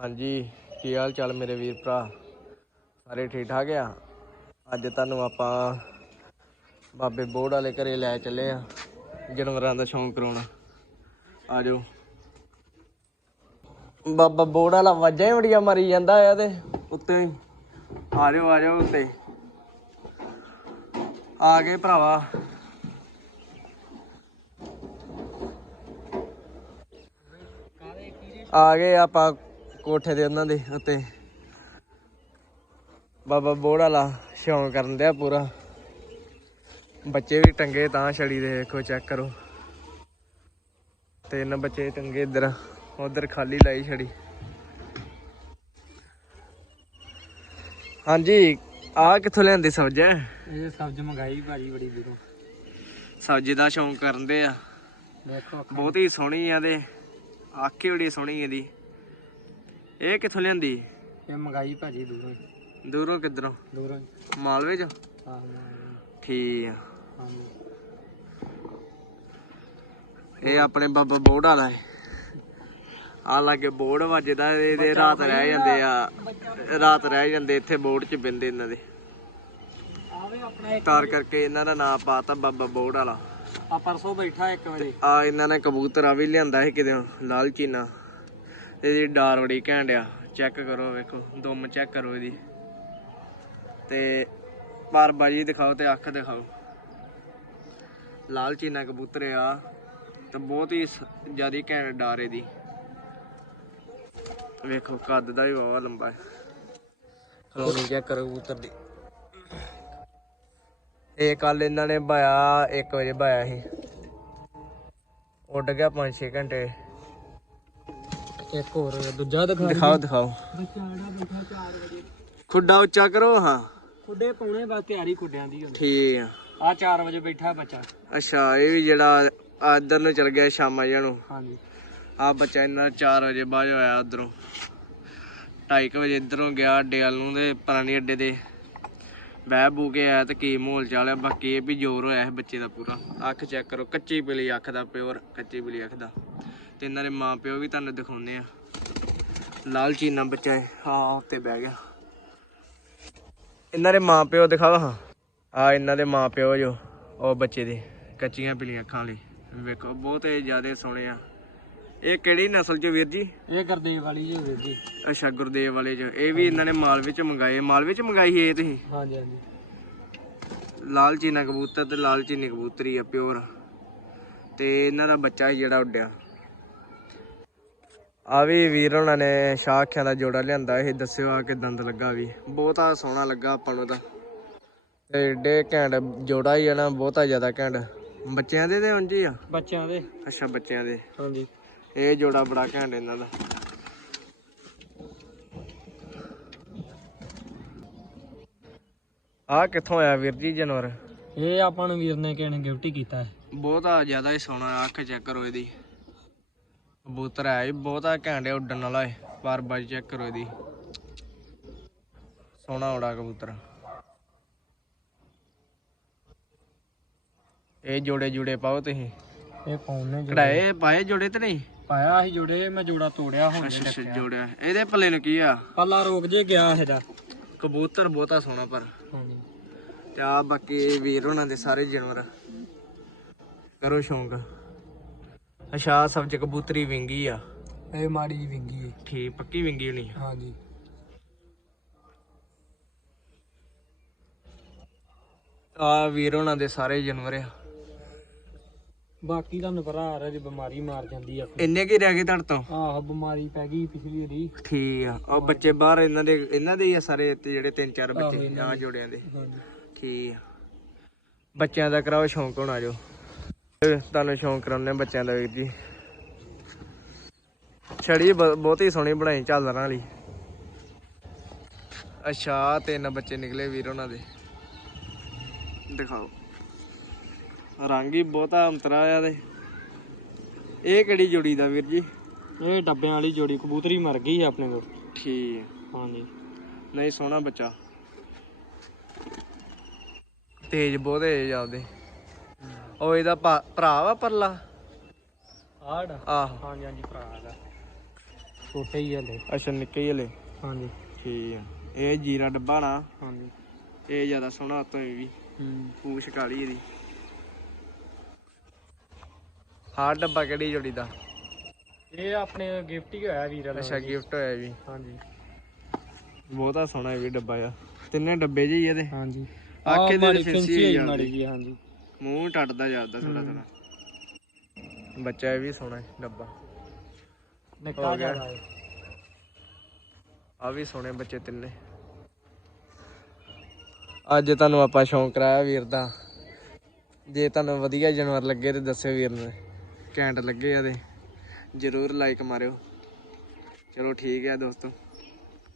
ਹਾਂਜੀ, ਕੀ ਹਾਲ ਚਾਲ ਮੇਰੇ ਵੀਰ ਭਰਾ? ਸਾਰੇ ਠੀਕ ਠਾਕ ਆ? ਅੱਜ ਤੁਹਾਨੂੰ ਆਪਾਂ ਬਾਬੇ ਬੋੜ ਵਾਲੇ ਘਰੇ ਲੈ ਚੱਲੇ ਆ, ਜਾਨਵਰਾਂ ਦਾ ਸ਼ੌਂਕ ਕਰਾਉਣਾ। ਆ ਜਾਓ ਬਾਬਾ ਬੋੜ ਵਾਲਾ ਵਾਜਾਂ ਹੀ ਬੜੀਆਂ ਮਾਰੀ ਜਾਂਦਾ ਆ ਤੇ ਉੱਤੇ ਆ ਜਾਓ ਆ ਜਾਓ ਉੱਤੇ। ਆ ਗਏ ਭਰਾਵਾ। ਆ ਗਏ ਆਪਾਂ ਕੋਠੇ ਦੇ ਉਹਨਾਂ ਦੇ ਉੱਤੇ। ਬਾਬਾ ਬੋੜ ਵਾਲਾ ਸ਼ੌਂਕ ਕਰਨ ਦਿਆ ਪੂਰਾ। ਬੱਚੇ ਵੀ ਟੰਗੇ ਤਾਂ ਛੜੀ ਦੇ ਦੇਖੋ ਚੈੱਕ ਕਰੋ। ਤਿੰਨ ਬੱਚੇ ਟੰਗੇ ਇੱਧਰ ਉਧਰ ਖਾਲੀ ਲਾਈ ਛੜੀ। ਹਾਂਜੀ ਆ ਕਿੱਥੋਂ ਲਿਆਂਦੀ ਸਬਜ਼ੀ ਇਹ ਸਬਜ਼ ਮੰਗਾਈ ਭਾਜੀ ਬੜੀ ਦੂਰੋਂ ਸਬਜ਼ੀ ਦਾ ਸ਼ੌਂਕ ਕਰਨ ਦੇ ਆ। ਦੇਖੋ ਬਹੁਤ ਹੀ ਸੋਹਣੀ ਆ ਤੇ ਆਖੀ ਬੜੀ ਸੋਹਣੀ ਇਹਦੀ। ਇਹ ਕਿੱਥੋਂ ਲਿਆਂਦੀ? ਇਹ ਮੰਗਾਈ ਭਾਜੀ ਦੂਰੋਂ ਦੂਰੋਂ ਕਿੱਧਰੋਂ? ਦੂਰੋਂ ਮਾਲਵੇ ਚ? ਆਹ ਠੀਕ ਆ। ਹਾਂਜੀ। ਇਹ ਆਪਣੇ ਬਾਬਾ ਬੋੜ ਵਾਲਾ ਹੈ। ਆ ਲਾਗੇ ਬੋੜ ਵੱਜਦਾ ਇਹਦੇ ਰਾਤ ਰਹਿ ਜਾਂਦੇ ਆ। ਰਾਤ ਰਹਿ ਜਾਂਦੇ ਇੱਥੇ ਬੋੜ ਚ ਬਿੰਦੇ ਇਹਨਾਂ ਦੇ। ਆਵੇ ਆਪਣਾ ਤਾਰ ਕਰਕੇ ਇਹਨਾਂ ਦਾ ਨਾਮ ਪਾਤਾ ਬਾਬਾ ਬੋੜ ਵਾਲਾ। ਆ ਪਰਸੋਂ ਬੈਠਾ 1 ਵਜੇ। ਆ ਇਹਨਾਂ ਨੇ ਕਬੂਤਰ ਆ ਵੀ ਲਿਆਂਦਾ ਸੀ ਕਿਤੇ ਲਾਲ ਚੀਨਾ ਇਹਦੀ ਡਾਰ ਬੜੀ ਘੈਂਟ ਆ। ਚੈੱਕ ਕਰੋ, ਵੇਖੋ, ਦੁੰਮ ਚੈੱਕ ਕਰੋ ਇਹਦੀ। ਤੇ ਪਰ ਬਾਜੀ ਦਿਖਾਓ ਤੇ ਅੱਖ ਦਿਖਾਓ। ਲਾਲ ਚੀਨਾ ਕਬੂਤਰ ਆ। ਤੇ ਬਹੁਤ ਹੀ ਜ਼ਿਆਦਾ ਘੈਂਟ ਡਾਰ ਇਹਦੀ। ਵੇਖੋ, ਕੱਦ ਦਾ ਵੀ ਵਾਵਾ ਲੰਬਾ ਹੈ। ਕਲੋਨੀ ਚੈੱਕ ਕਰੋ ਕਬੂਤਰ ਦੀ। ਇਹ ਕੱਲ ਇਹਨਾਂ ਨੇ ਬਾਇਆ 1 ਵਜੇ ਬਾਇਆ ਸੀ। ਉੱਡ ਗਿਆ 5-6 ਘੰਟੇ। ਇੱਕ ਹੋਰ ਦੂਜਾ ਦਿਖਾ ਦਿਖਾਓ ਦਿਖਾਓ। ਵਿਚਾੜਾ ਬੈਠਾ 4 ਵਜੇ। ਖੁੱਡਾ ਉੱਚਾ ਕਰੋ ਹਾਂ। ਖੁੱਡੇ ਪਾਉਣੇ ਬਸ ਤਿਆਰੀ ਖੁੱਡਿਆਂ ਦੀ ਹੁੰਦੀ ਠੀਕ ਆ। ਆ 4 ਵਜੇ ਬੈਠਾ ਬੱਚਾ। ਅੱਛਾ ਇਹ ਵੀ ਜਿਹੜਾ ਆ ਇੱਧਰ ਨੂੰ ਚਲ ਗਿਆ ਸ਼ਾਮਾਂ ਜਿਹਾ ਨੂੰ। ਹਾਂਜੀ। ਆ ਬੱਚਾ ਇਹਨਾਂ 4 ਵਜੇ ਬਾਅਦ ਹੋਇਆ ਉਧਰੋਂ। 2:30 ਵਜੇ ਇਧਰੋਂ ਗਿਆ ਅੱਡੇ ਵੱਲ ਨੂੰ ਤੇ ਪੁਰਾਣੀ ਅੱਡੇ ਤੇ ਬਹਿ ਬੂ ਕੇ ਆਇਆ ਤੇ ਕੀ ਮਾਹੌਲ ਚੱਲਿਆ ਬਾਕੀ ਇਹ ਵੀ ਜ਼ੋਰ ਹੋਇਆ ਇਸ ਬੱਚੇ ਦਾ ਪੂਰਾ। ਅੱਖ ਚੈੱਕ ਕਰੋ ਕੱਚੀ ਪੀਲੀ ਅੱਖ ਦਾ ਪਿਓਰ ਕੱਚੀ ਪੀਲੀ ਅੱਖ ਦਾ। ਤੇ ਇਹਨਾਂ ਦੇ ਮਾਂ ਪਿਓ ਵੀ ਤੁਹਾਨੂੰ ਦਿਖਾਉਂਦੇ ਆ। ਲਾਲ ਚੀਨਾ ਬੱਚਾ ਹੈ। ਹਾਂ ਉੱਤੇ ਬਹਿ ਗਿਆ। ਇਹਨਾਂ ਦੇ ਮਾਂ ਪਿਓ ਦਿਖਾਵਾ ਹਾਂ ਆ ਇਹਨਾਂ ਦੇ ਮਾਂ ਪਿਓ ਜੋ ਉਹ ਬੱਚੇ ਦੇ ਕੱਚੀਆਂ ਪੀਲੀਆਂ ਅੱਖਾਂ ਵਾਲੇ। ਵੇਖੋ ਬਹੁਤ ਜ਼ਿਆਦਾ ਸੋਹਣੇ ਆ। ਇਹ ਕਿਹੜੀ ਨਸਲ ਚ ਵੀਰ ਜੀ? ਇਹ ਗੁਰਦੇਵ ਵਾਲੀ ਜੀ ਵੀਰ ਜੀ। ਅੱਛਾ ਗੁਰਦੇਵ ਵਾਲੇ ਚ। ਇਹ ਵੀ ਇਹਨਾਂ ਨੇ ਮਾਲਵੇ ਚ ਮੰਗਾਏ। ਮਾਲਵੇ ਚ ਮੰਗਾਈ ਇਹ ਤੁਸੀਂ? ਹਾਂਜੀ ਹਾਂਜੀ। ਲਾਲ ਚੀਨਾ ਕਬੂਤਰ ਤੇ ਲਾਲ ਚੀਨੀ ਕਬੂਤਰੀ ਆ ਪਿਓਰ। ਤੇ ਇਹਨਾਂ ਦਾ ਬੱਚਾ ਜਿਹੜਾ ਉੱਡਿਆ। ਆ ਵੀ ਵੀਰ ਉਹਨਾਂ ਨੇ ਅੱਖਾਂ ਦਾ ਜੋੜਾ ਲਿਆਂਦਾ ਇਹ ਦੱਸਿਓ ਆ ਕਿ ਦੰਦ ਲੱਗਾ ਵੀ। ਬਹੁਤਾ ਸੋਹਣਾ ਲੱਗਾ ਆਪਾਂ ਨੂੰ ਤਾਂ। ਤੇ ਏਡੇ ਘੈਂਟ ਜੋੜਾ ਹੀ ਨਾ ਬਹੁਤਾ ਜ਼ਿਆਦਾ ਘੈਂਟ। ਬੱਚਿਆਂ ਦੇ ਤੇ ਉਂਝ ਹੀ ਆ? ਬੱਚਿਆਂ ਦੇ। ਅੱਛਾ ਬੱਚਿਆਂ ਦੇ। ਹਾਂਜੀ। ਇਹ ਜੋੜਾ ਬੜਾ ਘੈਂਟ ਇਹਨਾਂ ਦਾ। ਆ ਕਿੱਥੋਂ ਆਇਆ ਵੀਰ ਜੀ ਜਾਨਵਰ? ਇਹ ਆਪਾਂ ਨੂੰ ਵੀਰ ਨੇ ਕਿਸੇ ਨੇ ਗਿਫਟ ਕੀਤਾ ਹੈ। ਬਹੁਤਾ ਜ਼ਿਆਦਾ ਹੀ ਸੋਹਣਾ ਅੱਖ ਚੈੱਕ ਕਰੋ ਇਹਦੀ। ਕਬੂਤਰ ਹੈ ਹੀ ਬਹੁਤਾ ਘੈਂਟ ਉੱਡਣ ਵਾਲਾ ਹੈ ਪਰ ਬਾਜ ਚੈੱਕ ਕਰੋ ਇਹਦੀ। ਸੋਹਣਾ ਉੜਾ ਕਬੂਤਰ। ਇਹ ਜੋੜੇ ਜੁੜੇ ਪਾਓ ਤੁਸੀਂ। ਇਹ ਪਾਉਣੇ ਕਢਾਏ ਪਾਏ ਜੋੜੇ ਤੇ ਨਹੀਂ? ਪਾਇਆ ਸੀ ਜੋੜੇ ਮੈਂ ਜੋੜਾ ਤੋੜਿਆ ਹੁਣ ਅੱਛਾ ਅੱਛਾ ਜੋੜਿਆ। ਇਹਦੇ ਪੱਲੇ ਨੂੰ ਕੀ ਆ? ਪੱਲਾ ਰੋਕ ਜੇ ਗਿਆ ਇਹਦਾ ਕਬੂਤਰ ਬਹੁਤਾ ਸੋਹਣਾ ਪਰ। ਹਾਂਜੀ। ਤੇ ਆ ਬਾਕੀ ਵੀਰ ਹੋਣਾ ਦੇ ਸਾਰੇ ਜਾਨਵਰ। ਕਰੋ ਸ਼ੌਂਕ। ਅੱਛਾ ਸਬਜ ਕਬੂਤਰੀ ਵਿੰਗੀ ਆ। ਇਹ ਮਾੜੀ ਜੀ ਵਿੰਗੀ ਹੈ ਠੀਕ ਪੱਕੀ ਵਿੰਗੀ ਹੋਣੀ ਆ। ਹਾਂਜੀ। ਆ ਵੀਰ ਹੋਣਾ ਦੇ ਸਾਰੇ ਜਾਨਵਰ ਆ। ਬਾਕੀ ਤੁਹਾਨੂੰ ਪਤਾ ਆ ਰਿਹਾ ਜੀ ਬਿਮਾਰੀ ਮਾਰ ਜਾਂਦੀ ਆ। ਇੰਨੇ ਕੀ ਰਹਿ ਗਏ ਤੁਹਾਡੇ ਤੋਂ? ਆਹ ਬਿਮਾਰੀ ਪੈ ਗਈ ਪਿਛਲੀ ਵਾਰੀ। ਠੀਕ ਆ। ਉਹ ਬੱਚੇ ਬਾਹਰ ਇਹਨਾਂ ਦੇ ਇਹਨਾਂ ਦੇ ਹੀ ਆ ਸਾਰੇ ਤੇ ਜਿਹੜੇ ਤਿੰਨ ਚਾਰ ਬੱਚੇ ਆ ਜੋੜਿਆਂ ਦੇ। ਹਾਂਜੀ। ਠੀਕ ਆ। ਬੱਚਿਆਂ ਦਾ ਕਰਾਓ ਸ਼ੌਂਕ ਹੋਣਾ ਜੋ। ਤੁਹਾਨੂੰ ਸ਼ੌਂਕ ਕਰਾਉਣੇ ਬੱਚਿਆਂ ਦਾ ਵੀਰ ਜੀ। ਛੜੀ ਬਹੁਤੀ ਸੋਹਣੀ ਬਣਾਈ ਝਾਲਰਾਂ ਵਾਲੀ। ਅੱਛਾ ਤਿੰਨ ਬੱਚੇ ਨਿਕਲੇ ਵੀਰ ਉਹਨਾਂ ਦੇ। ਦਿਖਾਓ। ਰੰਗ ਹੀ ਬਹੁਤਾ ਅੰਤਰਾ ਆ ਤੇ ਇਹ ਕਿਹੜੀ ਜੋੜੀ ਦਾ ਵੀਰ ਜੀ? ਇਹ ਡੱਬਿਆਂ ਵਾਲੀ ਜੋੜੀ ਕਬੂਤਰੀ ਮਰ ਗਈ ਹੈ ਆਪਣੇ ਕੋਲ। ਠੀਕ ਆ। ਹਾਂਜੀ। ਨਹੀਂ ਸੋਹਣਾ ਬੱਚਾ। ਤੇਜ ਬਹੁਤ ਆਪਦੇ। ਉਹ ਇਹਦਾ ਭਰਾ ਵਾ ਪਰਲਾ। ਆੜ? ਆਹੋ। ਹਾਂਜੀ ਹਾਂਜੀ ਭਰਾ ਦਾ ਛੋਟੇ ਹੀ ਹਲੇ। ਅੱਛਾ ਨਿੱਕੇ ਹੀ ਹਲੇ? ਹਾਂਜੀ। ਠੀਕ ਆ। ਇਹ ਜੀਰਾ ਡੱਬਾ ਨਾ ਹਾਂਜੀ। ਇਹ ਜ਼ਿਆਦਾ ਸੋਹਣਾ ਤੋਂ ਵੀ। ਹੂੰ। ਪੂਛ ਕਾਲੀ ਇਹਦੀ। ਹਾਂ ਡੱਬਾ ਕਿਹੜੀ ਜੋੜੀ ਦਾ? ਇਹ ਆਪਣੇ ਗਿਫਟ ਹੀ ਹੋਇਆ ਵੀਰ ਵਾਲਾ ਅੱਛਾ ਗਿਫਟ ਹੋਇਆ ਵੀ ਹਾਂਜੀ। ਬਹੁਤਾ ਸੋਹਣਾ ਇਹ ਵੀ ਡੱਬਾ ਆ। ਤਿੰਨੇ ਡੱਬੇ ਜਿਹੀ ਇਹਦੇ। ਹਾਂਜੀ। ਆਖੇ ਦੇ ਫਿੰਸੀ ਹੋਈ। ਮਾੜੀ ਜੀ ਹਾਂਜੀ। ਮੂੰਹ ਟੱਟਦਾ ਜਾਂਦਾ ਥੋੜਾ ਥੋੜਾ ਬੱਚਾ ਇਹ ਵੀ ਸੋਹਣਾ ਹੈ ਡੱਬਾ। ਨਿੱਕਾ। ਜਿਹਾ ਆ ਵੀ ਸੋਹਣੇ ਬੱਚੇ ਤਿੰਨੇ। ਅੱਜ ਤੁਹਾਨੂੰ ਆਪਾਂ ਸ਼ੌਂਕ ਕਰਾਇਆ ਵੀਰ ਦਾ। ਜੇ ਤੁਹਾਨੂੰ ਵਧੀਆ ਜਾਨਵਰ ਲੱਗੇ ਤੇ ਦੱਸਿਓ ਵੀਰ ਨੂੰ। ਘੈਂਟ ਲੱਗੇ ਆ ਤੇ। ਜਰੂਰ ਲਾਈਕ ਮਾਰਿਓ। ਚਲੋ ਠੀਕ ਹੈ ਦੋਸਤੋ।